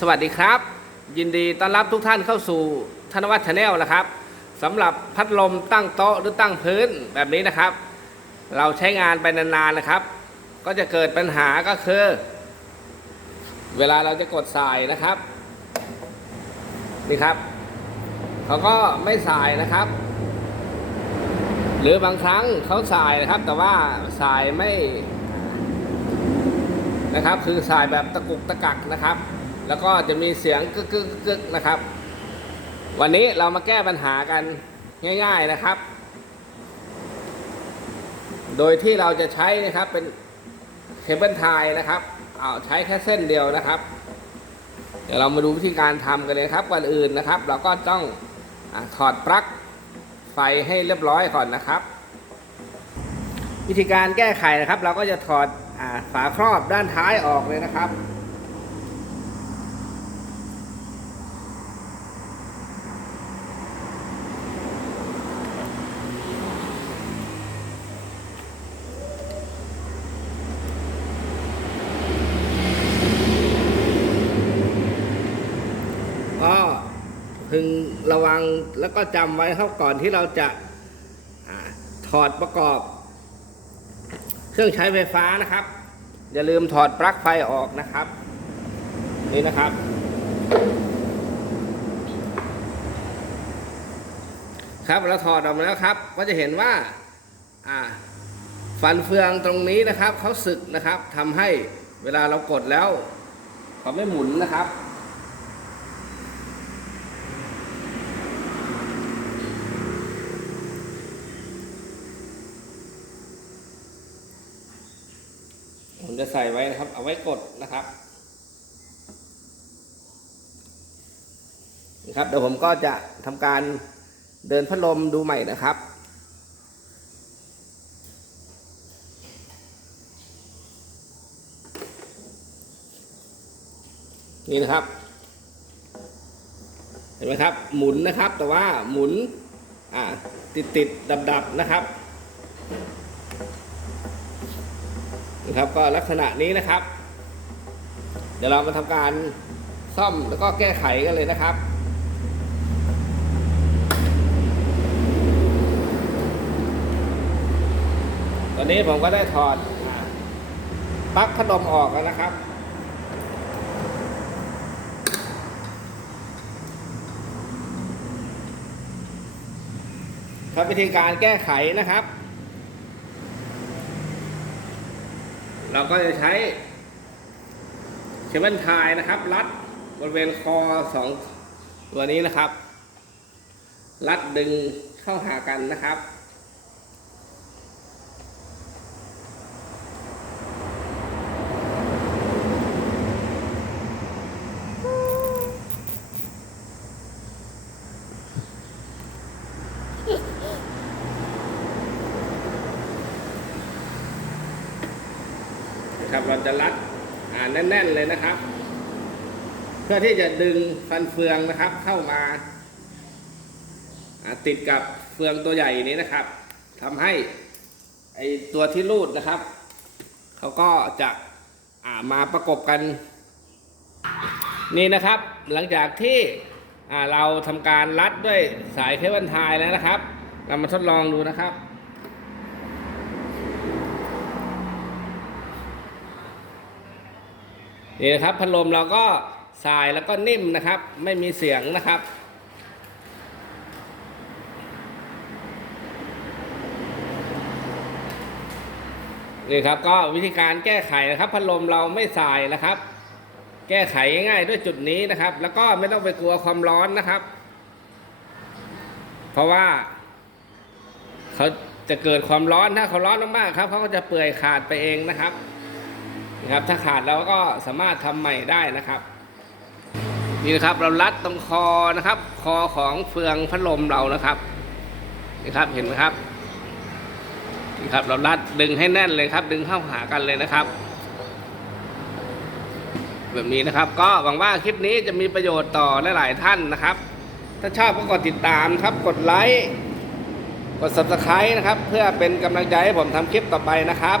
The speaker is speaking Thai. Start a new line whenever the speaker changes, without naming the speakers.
สวัสดีครับ ยินดีต้อนรับทุกท่านเข้าสู่ธนวัฒน์ชาแนลนะครับสำหรับพัดลมตั้งโต๊ะหรือตั้งพื้นแบบนี้นะครับ เราใช้งานไปนานๆนะครับ ก็จะเกิดปัญหาก็คือ เวลาเราจะกดสายนะครับนี่ครับเขาก็ไม่สายนะครับ หรือบางครั้งเขาสายนะครับ แต่ว่าสายไม่นะครับ คือสายแบบตะกุกตะกักนะครับ แล้วก็จะมีเสียงกึกกึกกึกนะครับ วันนี้เรามาแก้ปัญหากันง่าย ๆนะครับ โดยที่เราจะใช้นะครับเป็นเคเบิลไทยนะครับ เอาใช้แค่เส้นเดียวนะครับ เดี๋ยวเรามาดูวิธีการทำกันเลยครับก่อนอื่นนะครับ เราก็ต้องอถอดปลั๊กไฟให้เรียบร้อยก่อนนะครับ วิธีการแก้ไขนะครับ เราก็จะถอดอฝาครอบด้านท้ายออกเลยนะครับ ก็ พึงระวังแล้วก็จำไว้ครับก่อนที่เราจะอถอดประกอบ เครื่องใช้ไฟฟ้านะครับ อย่าลืมถอดปลั๊กไฟออกนะครับ นี่นะครับ ครับเราถอดออกมาแล้วครับ ก็จะเห็นว่าอ่าฟันเฟืองตรงนี้นะครับเขาสึกนะครับทำให้เวลาเรากดแล้วเขาไม่หมุนนะครับ จะใส่ไว้นะครับ เอาไว้กดนะครับนะครับเดี๋ยวผมก็จะทำการเดินพัดลมดูใหม่นะครับนี่นะครับ เห็นไหมครับ หมุนนะครับ แต่ว่าหมุน อ่า ติดติดดับดับนะครับ นะครับก็ลักษณะนี้นะครับ เดี๋ยวเรามาทำการซ่อมแล้วก็แก้ไขกันเลยนะครับตอนนี้ผมก็ได้ถอดปลั๊กพัดลมออกแล้วนะครับ ครับวิธีการแก้ไขนะครับ เราก็จะใช้เคเบิลทายนะครับ รัดบริเวณคอสองตัวนี้นะครับ รัดดึงเข้าหากันนะครับ นะครับ เราจะรัดแน่นๆเลยนะครับ เพื่อที่จะดึงฟันเฟืองนะครับเข้ามาติดกับเฟืองตัวใหญ่นี้นะครับทำให้ไอตัวที่รูดนะครับเขาก็จะามาประกบกัน นี่นะครับ หลังจากที่เราทำการรัดด้วยสายเคเบิลไทยแล้วนะครับ เรามาทดลองดูนะครับ นี่นะครับพัดลมเราก็สายแล้วก็นิ่มนะครับ ไม่มีเสียงนะครับ นี่ครับก็วิธีการแก้ไขนะครับ พัดลมเราไม่สายนะครับ แก้ไขง่ายๆด้วยจุดนี้นะครับ แล้วก็ไม่ต้องไปกลัวความร้อนนะครับ เพราะว่าเขาจะเกิดความร้อนถ้าเขาร้อนมากๆครับเขาก็จะเปื่อยขาดไปเองนะครับ นะครับ ถ้าขาดเราก็สามารถทำใหม่ได้นะครับ นี่นะครับเรารัดตรงคอนะครับ คอของเฟืองพัดลมเรานะครับนี่ครับเห็นไหมครับนี่ครับ เรารัดดึงให้แน่นเลยครับ ดึงเข้าหากันเลยนะครับ แบบนี้นะครับ ก็หวังว่าคลิปนี้จะมีประโยชน์ต่อหลายๆท่านนะครับ ถ้าชอบก็กดติดตามครับ กดไลค์กด subscribe นะครับ เพื่อเป็นกำลังใจให้ผมทำคลิปต่อไปนะครับ